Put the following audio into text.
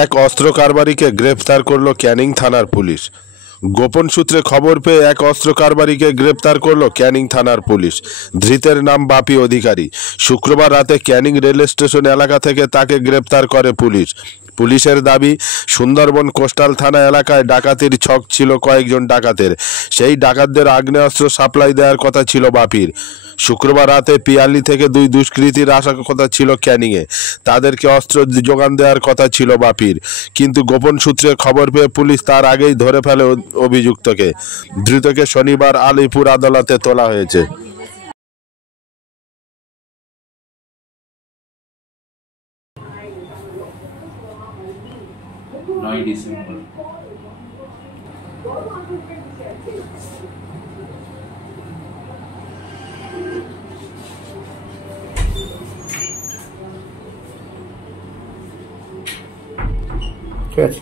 এক অস্ত্র কারবারিকে গ্রেফতার করল ক্যানিং থানার পুলিশ। গোপন সূত্রে খবর পেয়ে এক অস্ত্র কারবারিকে গ্রেফতার করল ক্যানিং থানার পুলিশ। ধৃতের নাম বাপি অধিকারী। শুক্রবার রাতে ক্যানিং রেল স্টেশন এলাকা থেকে তাকে গ্রেফতার করে পুলিশ। পুলিশের দাবি, সুন্দরবন কোস্টাল থানা এলাকায় ডাকাতির ছক ছিল কয়েকজন ডাকাতের। সেই ডাকাতদের আগ্নেয়াস্ত্র সাপ্লাই দেওয়ার কথা ছিল বাপির। শুক্রবার রাতে পিয়ালি থেকে দুই দুষ্কৃতীর আসার কথা ছিল ক্যানিংয়ে। তাদেরকে অস্ত্র যোগান দেওয়ার কথা ছিল বাপির, কিন্তু গোপন সূত্রে খবর পেয়ে পুলিশ তার আগেই ধরে ফেলে অভিযুক্তকে। ধৃতকে শনিবার আলিপুর আদালতে তোলা হয়েছে। 9 ডিসেম্বর। ঠিক আছে।